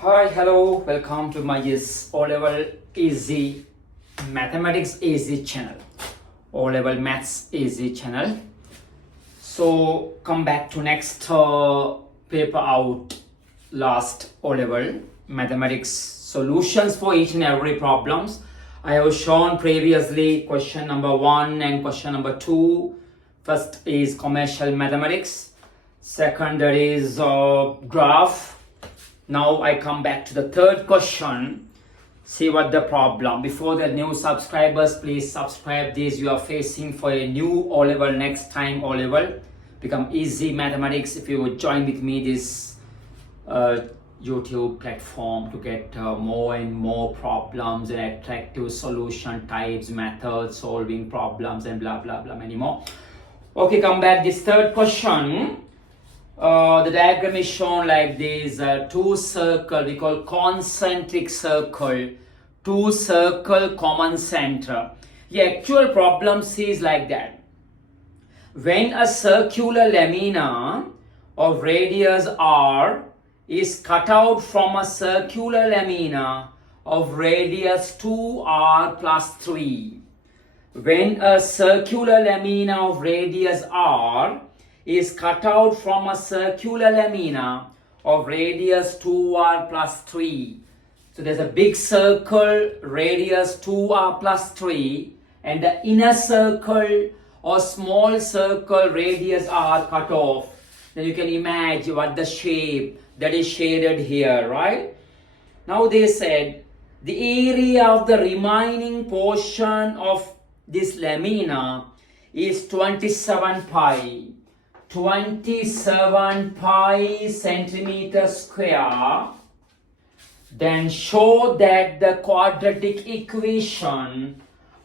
Hi, hello, welcome to my O level easy mathematics easy channel, O level maths easy channel. So come back to next paper out, last O level mathematics solutions for each and every problems. I have shown previously question number 1 and question number 2. First is commercial mathematics, second there is graph. Now I come back to the third question. See what the problem. Before the new subscribers, please subscribe this. You are facing for a new O level next time O level. Become easy mathematics if you would join with me this YouTube platform to get more and more problems and attractive solution types, methods, solving problems and blah blah blah many more. Okay, come back. This third question. The diagram is shown like this, two circle, we call concentric circle, two circle common center. The actual problem is like that. When a circular lamina of radius r is cut out from a circular lamina of radius 2r plus 3. When a circular lamina of radius r is cut out from a circular lamina of radius 2r plus 3. So there's a big circle, radius 2r plus 3, and the inner circle or small circle, radius r cut off. Then you can imagine what the shape that is shaded here, right? Now they said the area of the remaining portion of this lamina is 27 pi. 27 pi centimeter square. Then show that the quadratic equation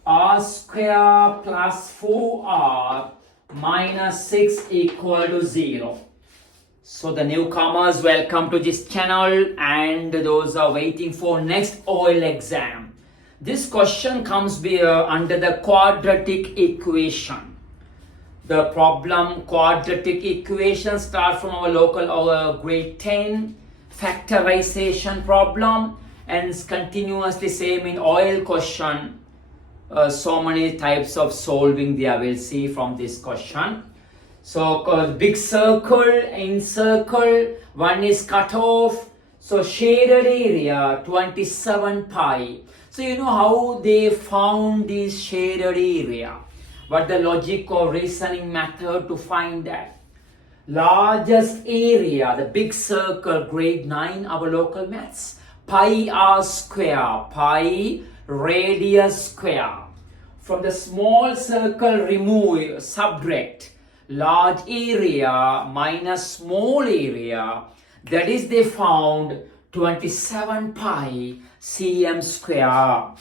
r square plus 4r minus 6 equal to 0. So the newcomers, welcome to this channel, and those are waiting for next OL exam. This question comes under the quadratic equation. The problem quadratic equation start from our local grade 10 factorization problem, and it's continuously same in OL question. So many types of solving there we'll see from this question. So big circle, in circle, one is cut off. So shaded area 27 pi. So you know how they found this shaded area. What the logic or reasoning method to find that? Largest area, the big circle, grade 9, our local maths. Pi r square, pi radius square. From the small circle remove, subtract large area minus small area. That is they found 27 pi cm square.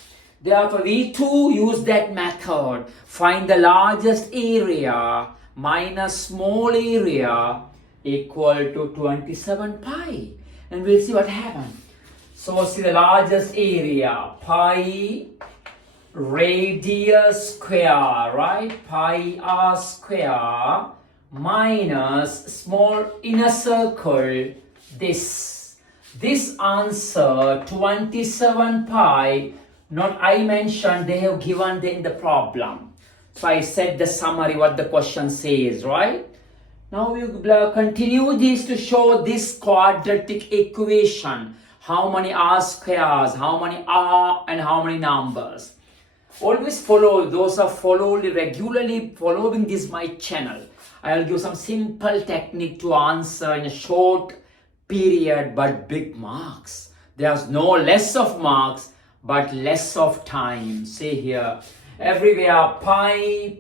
Therefore, we too use that method. Find the largest area minus small area equal to 27 pi. And we'll see what happens. So, see the largest area, pi radius square, right? Pi r square minus small inner circle, this. This answer, 27 pi. Not I mentioned, they have given in the problem. So I said the summary, what the question says, right? Now we continue this to show this quadratic equation. How many r squares, how many r and how many numbers. Always follow, those are regularly following this my channel. I'll give some simple technique to answer in a short period but big marks. There's no less of marks but less of time. See here, everywhere pi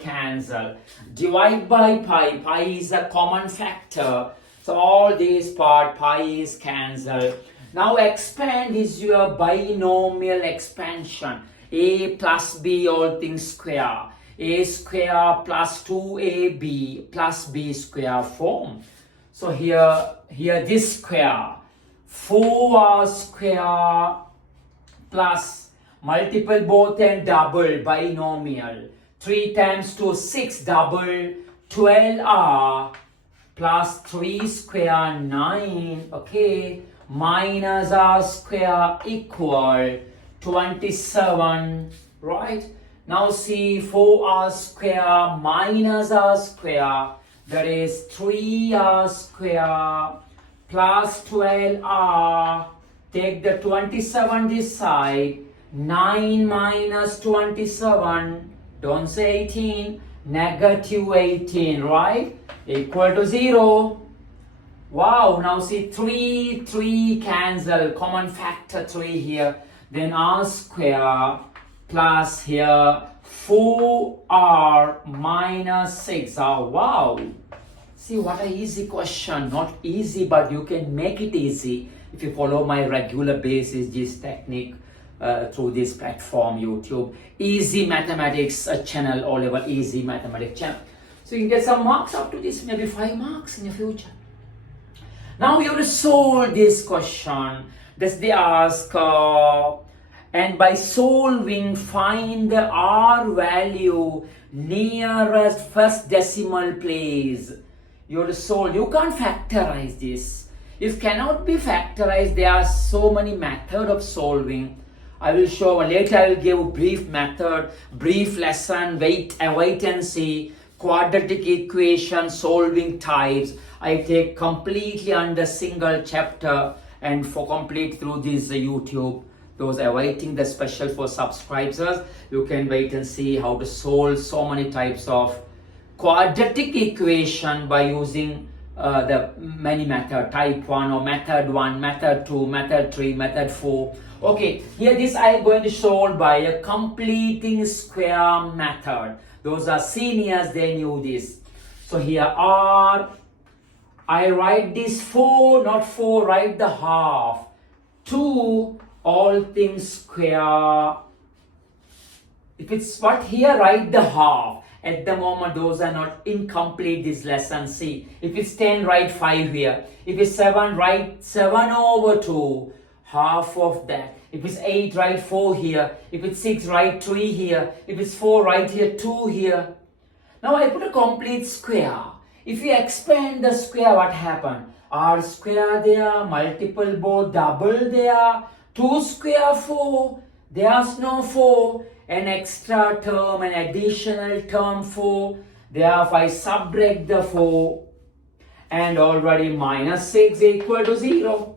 cancel. Divide by pi is a common factor. So all these part, pi is cancelled. Now expand is your binomial expansion. A plus b all things square. A square plus 2ab plus b square form. So here this square. 4r square plus multiple both and double binomial. 3 times 2, 6 double, 12r plus 3 square 9, okay, minus r square equal 27, right? Now see 4r square minus r square, that is 3r square plus 12r, take the 27 this side, 9 minus 27, don't say 18, negative 18, right? Equal to 0. Wow, now see 3 cancel, common factor 3 here, then r square plus here 4r minus 6r. Wow, see what a easy question. Not easy, but you can make it easy if you follow my regular basis this technique through this platform YouTube. Easy mathematics channel, all level easy mathematics channel. So you can get some marks up to this, maybe 5 marks in the future. Now you have to solve this question. Thus they ask, and by solving, find the r value nearest first decimal place. You have to solve. You can't factorize this. If cannot be factorized, there are so many methods of solving. I will show later. I will give a brief method, brief lesson. Wait and see. Quadratic equation solving types. I take completely under single chapter and for complete through this YouTube. Those are waiting the special for subscribers. You can wait and see how to solve so many types of quadratic equation by using the many method, type 1 or method 1, method 2, method 3, method 4. Okay, here this I am going to solve by a completing square method. Those are seniors, they knew this. So here r, I write this 4, not 4, write the half. 2, all things square. If it's what here, write the half. At the moment, those are not incomplete this lesson. See, if it's 10, write 5 here. If it's 7, write 7 over 2, half of that. If it's 8, write 4 here. If it's 6, write 3 here. If it's 4, write here 2 here. Now I put a complete square. If you expand the square, what happened? R square there, multiple both, double there, 2 square 4, there's no 4, an extra term, an additional term 4, therefore I subtract the 4, and already minus 6 equal to 0.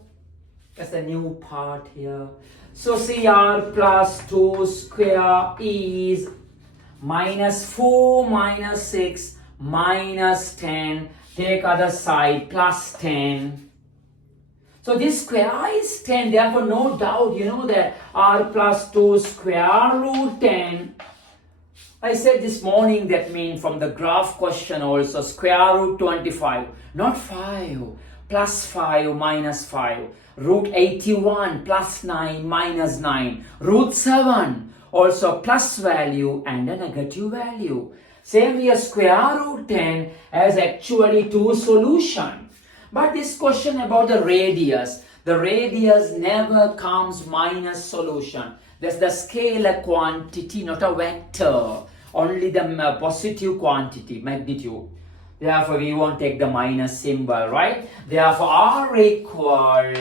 That's the new part here. So CR plus 2 square is minus 4 minus 6 minus 10. Take other side plus 10. So this square is 10. Therefore no doubt you know that r plus 2 square root 10. I said this morning that means from the graph question also square root 25. Not 5. Plus 5 minus 5. Root 81 plus 9 minus 9. Root 7 also plus value and a negative value. Same here square root 10 has actually 2 solutions. But this question about the radius never comes minus solution. That's the scalar quantity, not a vector. Only the positive quantity, magnitude. Therefore, we won't take the minus symbol, right? Therefore, r equal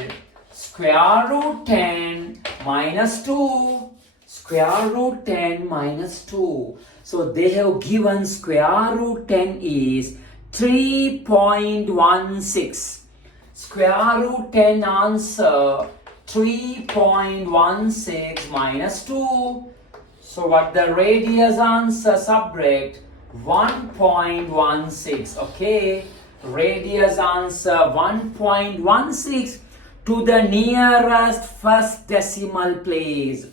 square root 10 minus 2. Square root 10 minus 2. So, they have given square root 10 is 3.16. Square root 10 answer 3.16 minus 2. So what the radius answer subtract 1.16. Okay, radius answer 1.16 to the nearest first decimal place.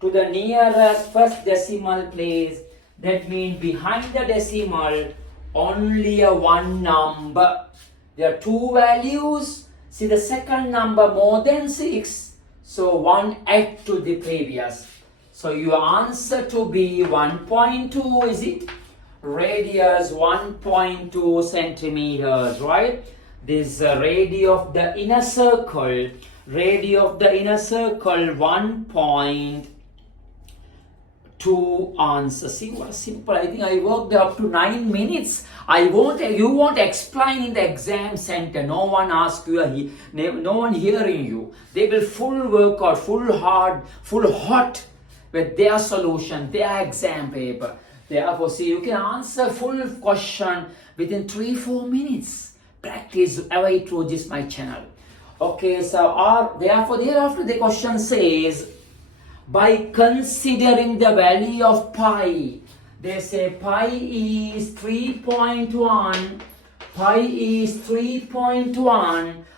To the nearest first decimal place. That means behind the decimal only a one number. There are 2 values. See the second number more than 6. So 1 add to the previous. So your answer to be 1.2, is it? Radius 1.2 centimeters, right? This radius of the inner circle. Radius of the inner circle 1.2 2 answers. See what simple. I think I worked up to 9 minutes. You won't explain in the exam center. No one asks you, no one hearing you. They will full workout, full hot with their solution, their exam paper. Therefore, see, you can answer full question within 3-4 minutes. Practice away through this my channel. Okay, so thereafter the question says, by considering the value of pi, they say pi is 3.1,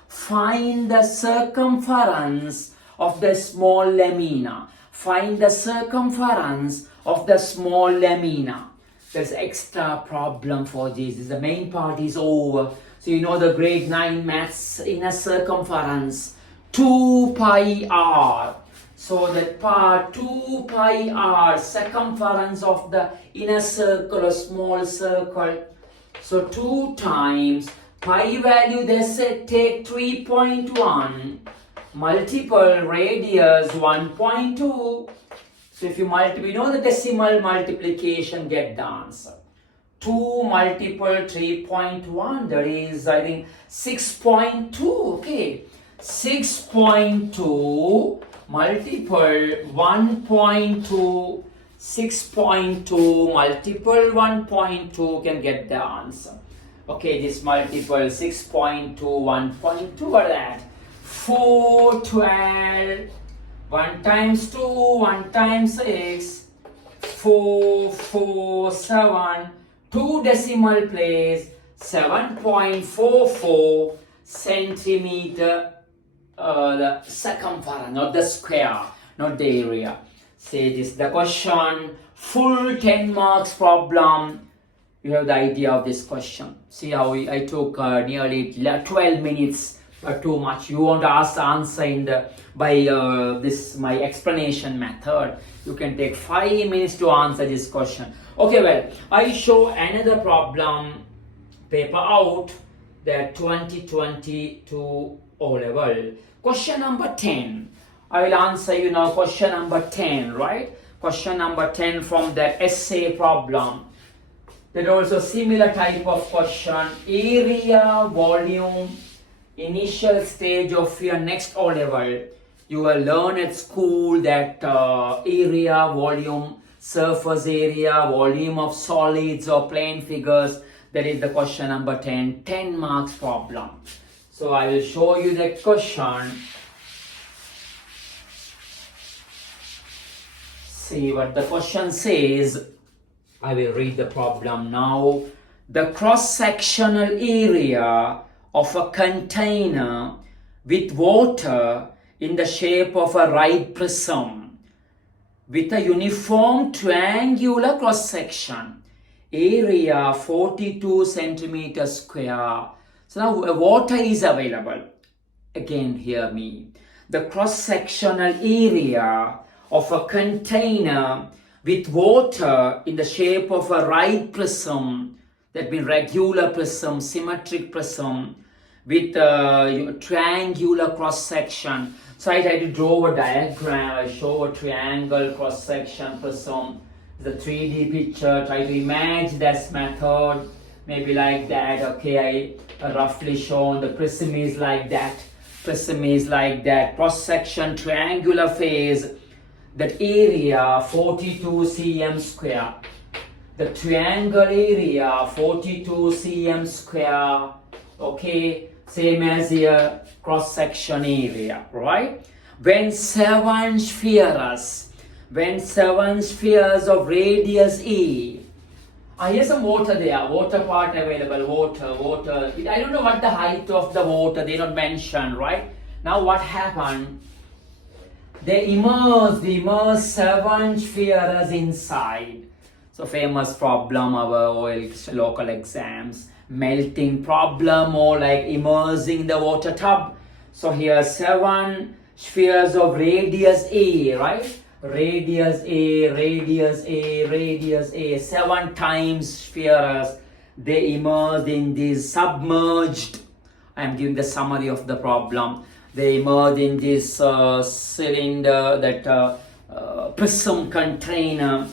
find the circumference of the small lamina. Find the circumference of the small lamina. There's extra problem for this. The main part is over. So you know the grade 9 maths inner circumference, 2 pi r. So that part 2 pi r, circumference of the inner circle, a small circle. So 2 times pi value, they say take 3.1, multiple radius 1.2. So if you multiply, you know the decimal multiplication, get the answer. 2 multiple 3.1, that is I think 6.2, okay. 6.2 multiple 1.2, 6.2 multiple 1.2 can get the answer. Okay, this multiple 6.2, 1.2, what is that? 412, 1 times 2, 1 times 6, 4, 4, 7, 2 decimal place, 7.44 centimeter. The circumference, not the square, not the area. Say this, the question, full 10 marks problem. You have the idea of this question. See how I took nearly 12 minutes, but too much. You want to ask the answer by this my explanation method. You can take 5 minutes to answer this question. Okay, well, I show another problem paper out that 2022 O level. Question number 10. I will answer you now question number 10, right? Question number 10 from the essay problem. There also similar type of question. Area, volume, initial stage of your next O level. You will learn at school that area, volume, surface area, volume of solids or plane figures. That is the question number 10. 10 marks problem. So I will show you the question. See what the question says. I will read the problem now. The cross-sectional area of a container with water in the shape of a right prism with a uniform triangular cross-section. Area 42 centimeters square. So now water is available. Again, hear me. The cross-sectional area of a container with water in the shape of a right prism, that means regular prism, symmetric prism, with a triangular cross-section. So I try to draw a diagram. I show a triangle cross-section prism. The 3D picture. Try to imagine this method. Maybe like that. Okay, I roughly shown the prism is like that. Prism is like that. Cross-section, triangular face. That area 42 cm square. The triangle area 42 cm square. Okay, same as here cross-section area, right? When seven spheres of radius E. Here's some water there, water part available, water. I don't know what the height of the water, they don't mention, right? Now what happened? They immerse 7 spheres inside. So famous problem of our local exams. Melting problem or like immersing the water tub. So here 7 spheres of radius A, right? Radius A, 7 times spheres. They immersed in this submerged. I am giving the summary of the problem. They immerse in this cylinder, that prism container.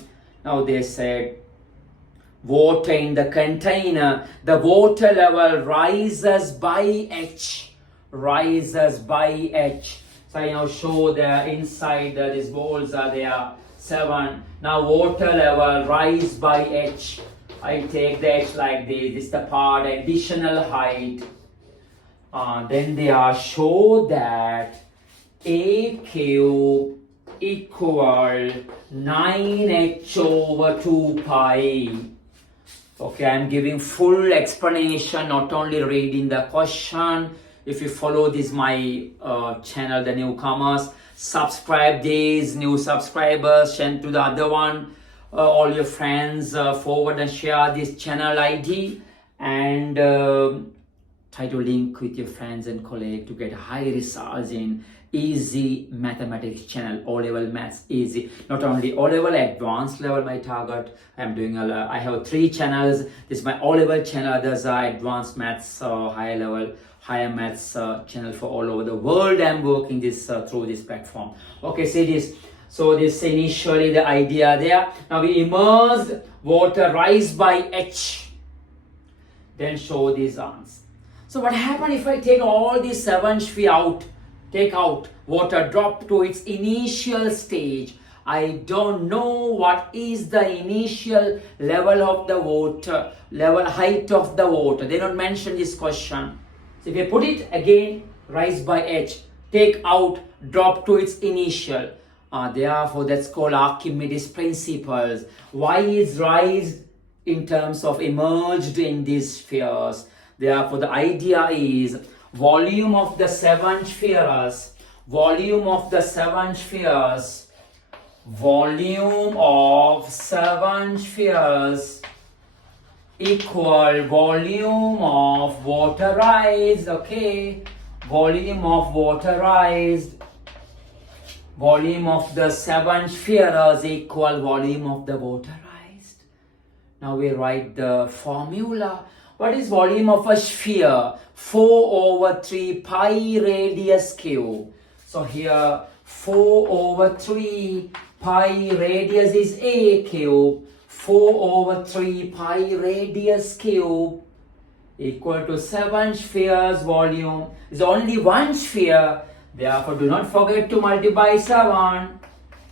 Now they said water in the container, the water level rises by h, rises by h. So I now show the inside these balls are there 7. Now water level rise by h. I take the h like this is the part additional height. Then they are show that a cube equal 9h over 2 pi. Okay, I'm giving full explanation, not only reading the question. If you follow this my channel, the newcomers, subscribe these new subscribers, send to the other one, all your friends, forward and share this channel ID, and try to link with your friends and colleagues to get high results in easy mathematics channel. O-level maths easy, not only O-level, advanced level my target. I'm doing I have 3 channels. This is my O-level channel, others are advanced maths, higher level, higher maths channel for all over the world. I'm working this through this platform. Okay, see this. So this initially the idea there. Now we immersed water rise by h, then show these answers. So what happened if I take all these 7 sphere out, take out water, drop to its initial stage? I don't know what is the initial level of the water, level height of the water. They don't mention this question. So if you put it again, rise by h, take out, drop to its initial. Therefore, that's called Archimedes principles. Why is rise in terms of emerged in these spheres? Therefore, the idea is volume of the 7 spheres, volume of the 7 spheres, volume of 7 spheres equal volume of waterized, okay, volume of waterized, volume of the 7 spheres equal volume of the waterized. Now we write the formula. What is volume of a sphere? 4 over 3 pi radius cube. So here 4 over 3 pi radius is a cube. 4 over 3 pi radius cube equal to 7 spheres volume. Is only 1 sphere. Therefore, do not forget to multiply 7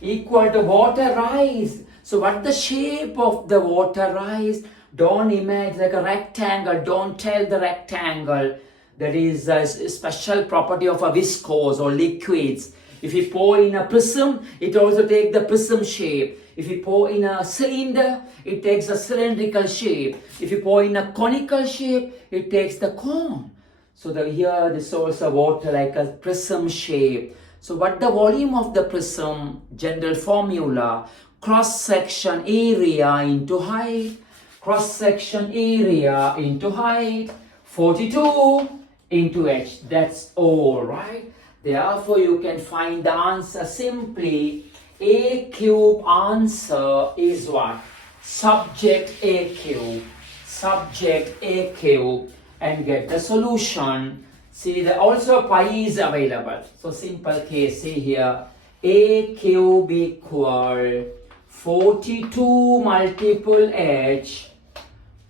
equal to waterized. So what the shape of the waterized? Don't imagine like a rectangle. Don't tell the rectangle. That is a special property of a viscose or liquids. If you pour in a prism, it also takes the prism shape. If you pour in a cylinder, it takes a cylindrical shape. If you pour in a conical shape, it takes the cone. So here the source of water like a prism shape. So what the volume of the prism? General formula, cross section area into height. Cross section area into height, 42 into h. That's all, right? Therefore, you can find the answer simply. A cube answer is what? Subject a cube. Subject a cube. And get the solution. See, there also pi is available. So simple case, see here, a cube equal 42 multiple h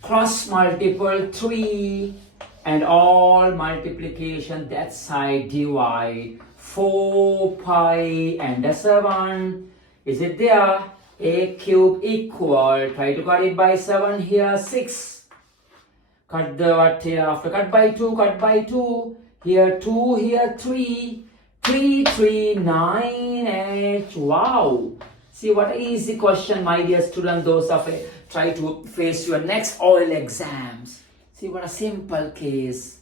cross multiple 3 and all multiplication that side divide 4 pi and a 7. Is it there? A cube equal, try to cut it by 7 here, 6. Cut the what here after, cut by 2, cut by 2. Here 2, here 3. 3, 3, 9h. Wow. See what easy question, my dear student, those of try to face your next oil exams. See what a simple case.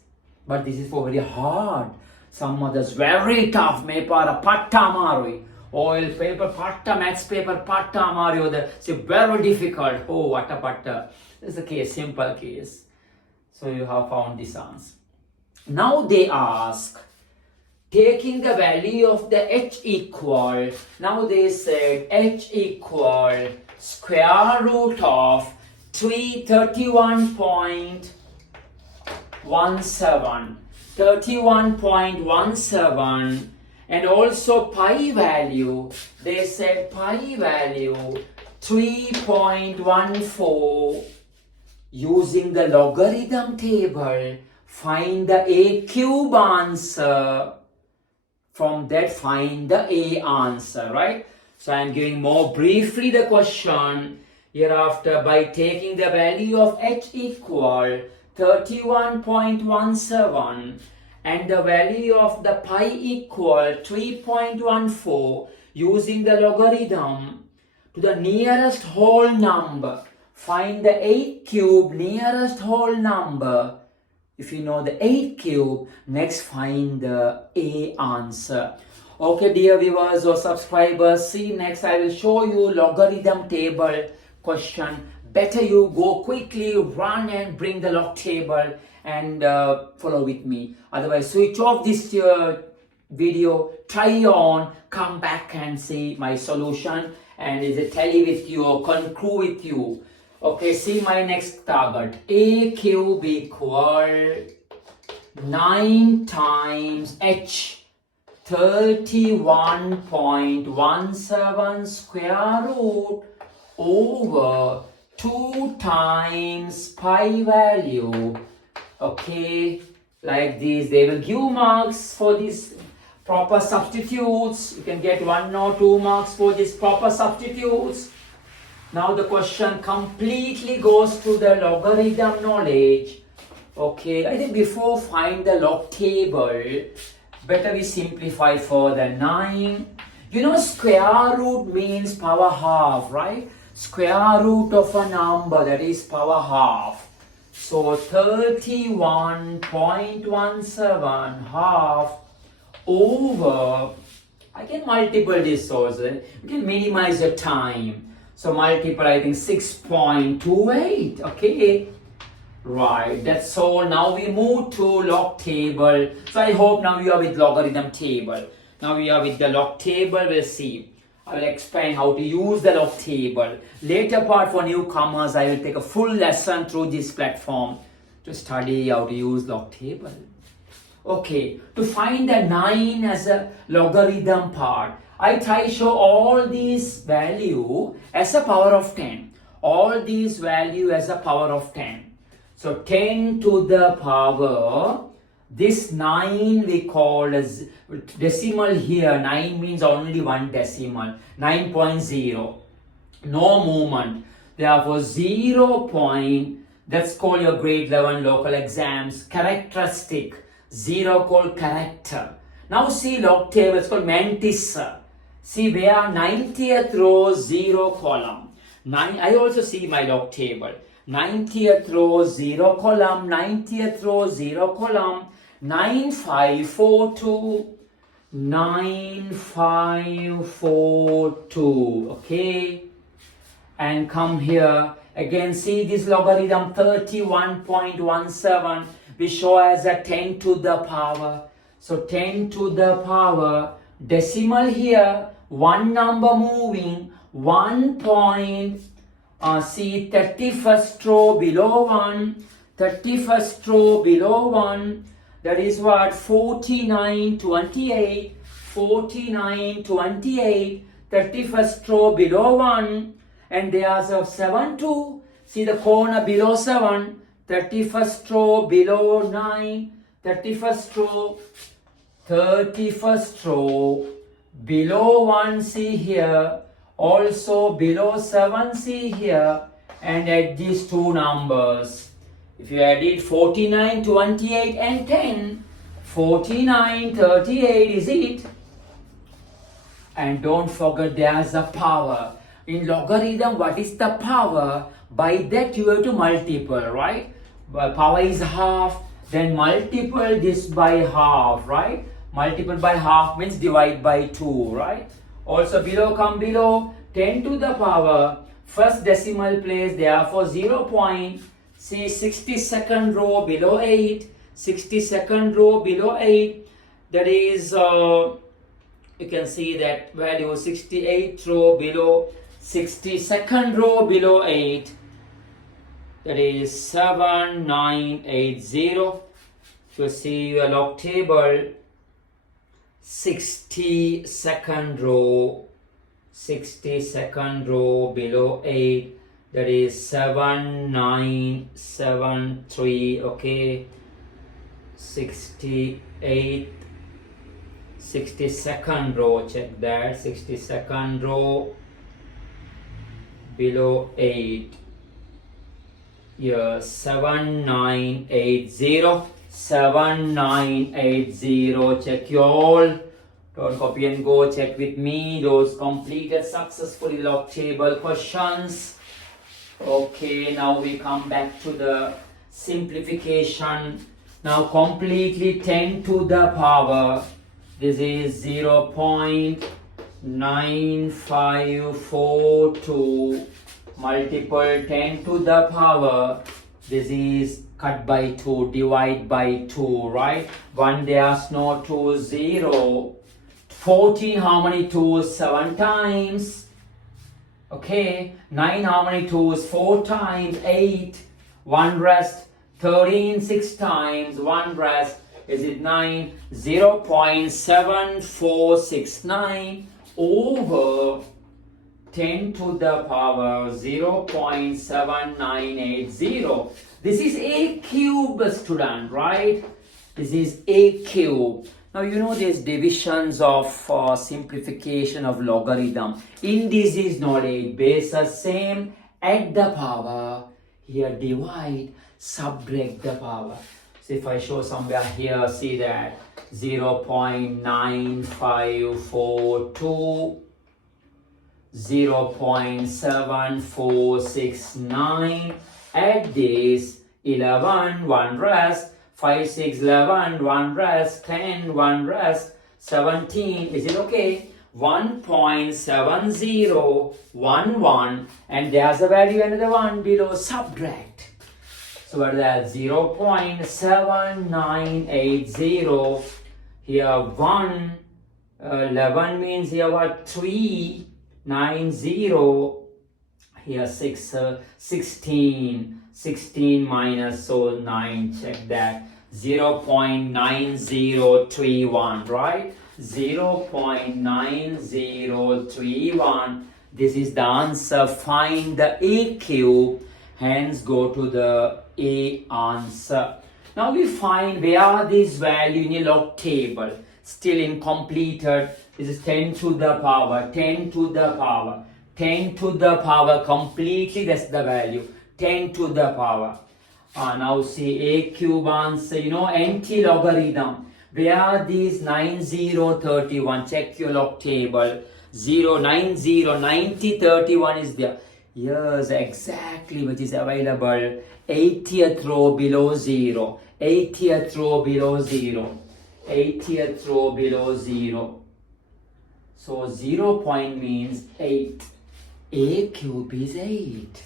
But this is for very hard. Some others very tough. Mepara patta marui. Oil paper patta, maths paper patta mario. It's very difficult. Oh, what a patta. This is a case, simple case. So you have found this answer. Now they ask, taking the value of the h equal, now they said h equal square root of 31.17. 31.17 And also pi value, they said pi value 3.14. Using the logarithm table, find the a cube answer. From that, find the a answer, right? So I am giving more briefly the question. Hereafter, by taking the value of h equal 31.17 and the value of the pi equal 3.14, using the logarithm to the nearest whole number, find the 8 cube nearest whole number. If you know the 8 cube, next find the A answer. Okay, dear viewers or subscribers, see next I will show you logarithm table question. Better you go quickly, run and bring the log table and follow with me. Otherwise, switch off this video, try on, come back and see my solution and is it tally with you or conclude with you. Okay, see my next target. A cube equal 9 times h 31.17 square root over 2 times pi value. Okay, like this. They will give marks for this proper substitutes. You can get 1 or 2 marks for this proper substitutes. Now the question completely goes to the logarithm knowledge. Okay, I think before find the log table, better we simplify further. 9. You know square root means power half, right? Square root of a number, that is power half. So 31.17 half over, I can multiple this also. You can minimize the time. So multiply, I think 6.28. Okay, right, that's all. Now we move to log table. So I hope now you are with logarithm table. Now we are with the log table. We'll see. I will explain how to use the log table. Later part for newcomers, I will take a full lesson through this platform to study how to use log table. Okay, to find the 9 as a logarithm part, I try show all these value as a power of 10. All these value as a power of 10. So 10 to the power, this 9 we call as decimal here. 9 means only one decimal. 9.0. No movement. Therefore 0 point, that's called your grade 11 local exams. Characteristic. 0 called character. Now see log table, it's called mantis. See where 90th row 0 column. I also see my log table. 90th row 0 column, 90th row 0 column, 9542, 9542. Okay, and come here again. See this logarithm 31.17. We show as a 10 to the power. So 10 to the power, decimal here, one number moving, 1 point, see 31st row below 1, 31st row below 1, that is what, 4928, 4928, 31st row below 1, and there's a 7 2, see the corner below 7, 31st row below 9, 31st row, 31st row below 1, see here, also below 7, see here, and add these two numbers. If you add it 49, 28 and 10, 49, 38 is it. And don't forget there's a power. In logarithm, what is the power? By that you have to multiple, right? Power is half, then multiple this by half, right? Multiple by half means divide by 2, right? Also below, come below, 10 to the power, first decimal place, therefore 0 point, see 62nd row below 8, 62nd row below 8, that is, you can see that value 68th row below, 62nd row below 8, that is 7980. So see your log table. 62nd row, 62nd row below 8, that is 7973. Okay, 62nd row, check that, 62nd row below 8. Here 7980, 7980. Check you all. Don't copy and go. Check with me those completed successfully log table questions. Okay, now we come back to the simplification. Now completely 10 to the power. This is 0.9542 multiple 10 to the power. This is cut by 2, divide by 2, right? 1, there's no 2, 0. 14, how many 2s? 7 times. Okay, 9, how many 2s? 4 times. 8, 1 rest. 13, 6 times. 1 rest. Is it 9? 0.7469 over 10 to the power 0.7980. This is a cube, student, right? This is a cube. Now you know there's divisions of simplification of logarithm. In this is knowledge, bases same, add the power, here divide, subtract the power. So if I show somewhere here, see that 0.9542, 0.7469, add this, 11, 1 rest, 5, 6, 11, 1 rest, 10, 1 rest, 17, is it okay? 1.7011, and there's a value, another one below, subtract. So what is that? 0.7980, here 1, 11 means here what? 3, 9, 0, here 6, 16, 16 minus, so 9, check that, 0.9031, right? 0.9031, this is the answer. Find the A cube, hence go to the A answer. Now we find where are these values in a log table, still incompleted. This is 10 to the power, 10 to the power, 10 to the power, completely that's the value, 10 to the power. Now see A cube answer, you know, anti-logarithm. Where are these 9031? Check your log table. 090, 9031 is there. Yes, exactly, which is available. 80th row below 0. 80th row below 0. 80th row below 0. So 0 point means 8. A cube is 8.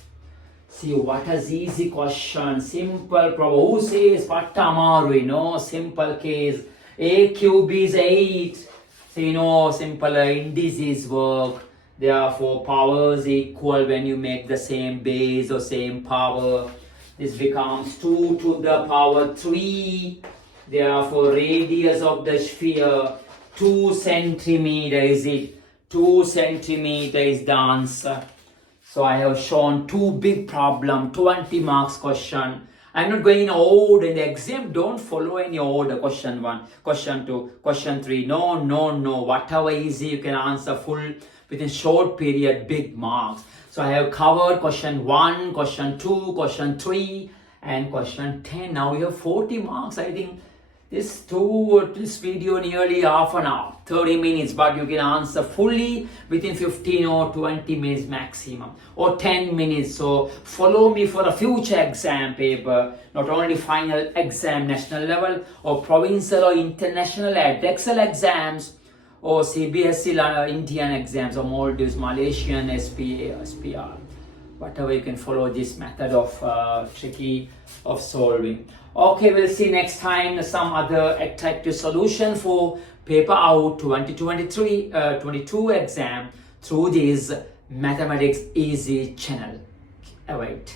See what is easy question. Simple problem. Who says Pattamaru? No, simple case. A cube is 8. So you know, simple indices work. Therefore, powers equal when you make the same base or same power. This becomes 2 to the power 3. Therefore, radius of the sphere 2 centimeter is it. 2 centimeter is the answer. So I have shown two big problem, 20 marks question. I'm not going in order in the exam. Don't follow any order. Question 1, question 2, question 3. No. Whatever easy you can answer full within short period, big marks. So I have covered question 1, question 2, question 3 and question 10. Now you have 40 marks. I think this video nearly half an hour, 30 minutes, but you can answer fully within 15 or 20 minutes maximum, or 10 minutes. So follow me for a future exam paper, not only final exam national level or provincial or international Excel exams or CBSE Indian exams or Maldives, Malaysian, SPA, SPR. Whatever, you can follow this method of tricky of solving. Okay, we'll see next time some other attractive solution for paper out 2022 exam through this Mathematics Easy channel. Await.